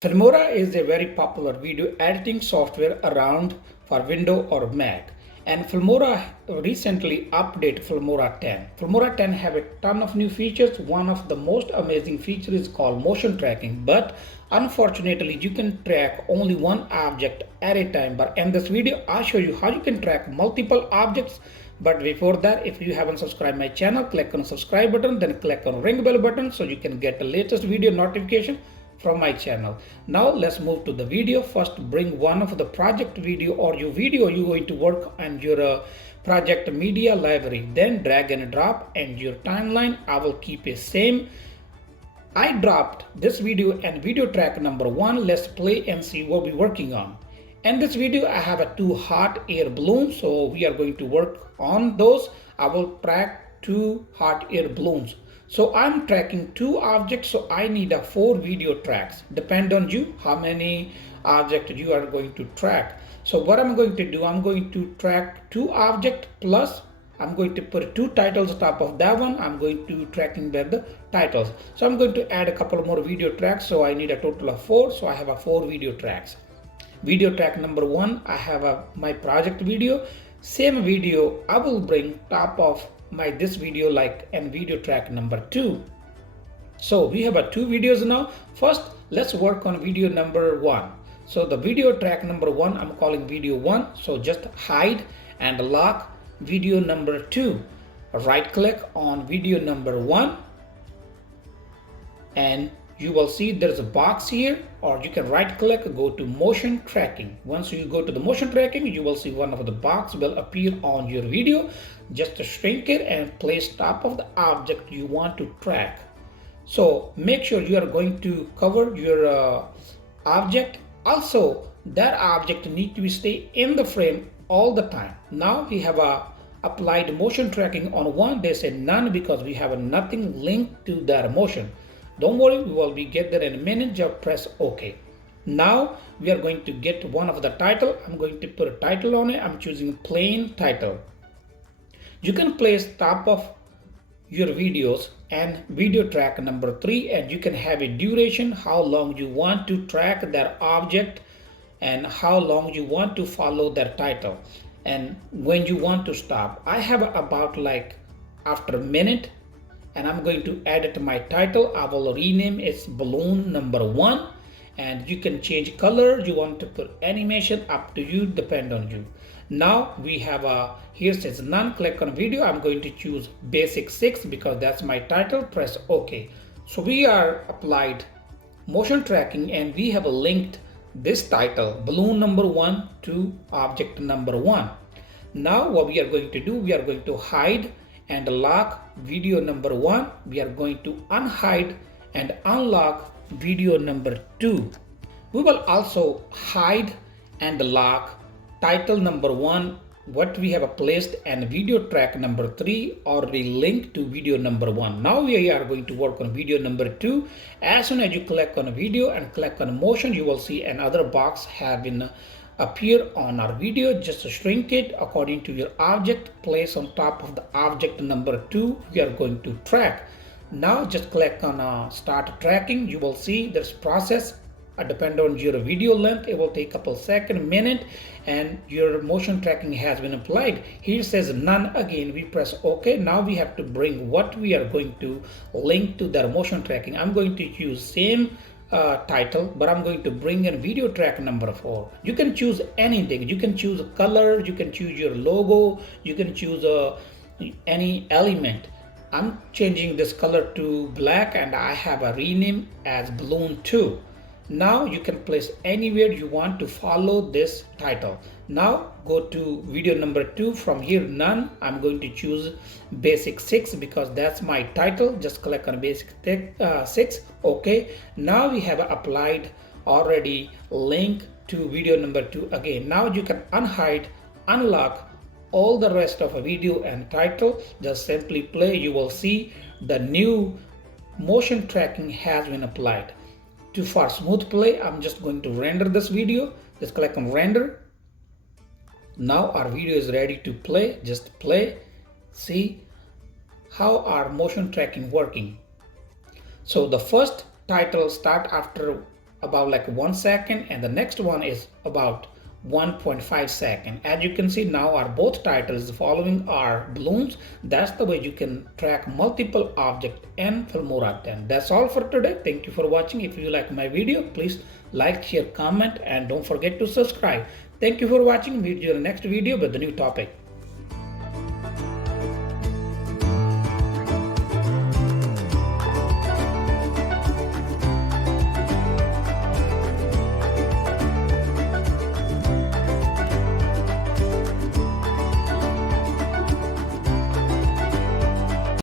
Filmora is a very popular video editing software around for Windows or Mac. And Filmora recently updated Filmora 10. Filmora 10 have a ton of new features. One of the most amazing features is called motion tracking. But unfortunately, you can track only one object at a time. But in this video, I'll show you how you can track multiple objects. But before that, if you haven't subscribed my channel, click on the subscribe button, then click on ring bell button so you can get the latest video notification from my channel. Now let's move to the video. First, bring one of the project video or your video you're going to work on your project media library. Then drag and drop, and your timeline I will keep it same. I dropped this video and video track number 1. Let's play and see what we're working on. In this video I have a 2 hot air balloons, so we are going to work on those. I will track 2 hot air balloons. So I'm tracking 2 objects, so I need a 4 video tracks. Depend on you how many objects you are going to track. So what I'm going to do, I'm going to track 2 objects plus I'm going to put 2 titles on top of that one. I'm going to tracking there the titles. So I'm going to add a couple more video tracks. So I need a total of 4. So I have a 4 video tracks. Video track number 1, I have my project video. Same video I will bring top of my this video like and video track number 2. So we have 2 videos now. First, let's work on video number 1. So the video track number 1 I'm calling video 1. So just hide and lock video number 2. Right click on video number 1 and you will see there's a box here, or you can right click, go to motion tracking. Once you go to the motion tracking, you will see one of the box will appear on your video. Just shrink it and place top of the object you want to track. So make sure you are going to cover your object. Also, that object need to stay in the frame all the time. Now we have applied motion tracking on one. They say none because we have nothing linked to that motion. Don't worry, we will get there in a minute. Just press OK. Now we are going to get one of the title. I'm going to put a title on it. I'm choosing plain title. You can place top of your videos and video track number 3, and you can have a duration, how long you want to track that object and how long you want to follow that title and when you want to stop. I have about like after a minute, and I'm going to edit my title. I will rename it balloon number 1, and you can change color. You want to put animation, up to you, depend on you. Now we have here says none. Click on video. I'm going to choose basic 6 because that's my title. Press OK. So we are applied motion tracking and we have linked this title balloon number 1 to object number 1. Now what we are going to do, we are going to hide and lock video number 1. We are going to unhide and unlock video number 2. We will also hide and lock title number 1 what we have placed and video track number 3 already linked to video number 1. Now we are going to work on video number 2. As soon as you click on a video and click on motion, you will see another box have been appear on our video. Just shrink it according to your object, place on top of the object number 2 we are going to track. Now just click on start tracking. You will see this process depend on your video length. It will take a couple seconds, minute, and your motion tracking has been applied. Here says none. Again we press OK. Now we have to bring what we are going to link to the motion tracking. I'm going to use same title, but I'm going to bring in video track number 4. You can choose anything. You can choose a color, you can choose your logo, you can choose any element. I'm changing this color to black and I have a rename as balloon 2. Now you can place anywhere you want to follow this title. Now go to video number 2. From here none. I'm going to choose basic 6 because that's my title. Just click on basic 6. OK. Now we have applied already link to video number 2 again. Now you can unhide, unlock all the rest of a video and title. Just simply play. You will see the new motion tracking has been applied. For smooth play, I'm just going to render this video. Just click on render. Now our video is ready to play. Just play. See how our motion tracking working. So the first title start after about like 1 second, and the next one is about 1.5 second. As you can see now, our both titles following are balloons. That's the way you can track multiple objects in Filmora 10. That's all for today. Thank you for watching. If you like my video, please like, share, comment, and don't forget to subscribe. Thank you for watching. Meet you in the next video with the new topic.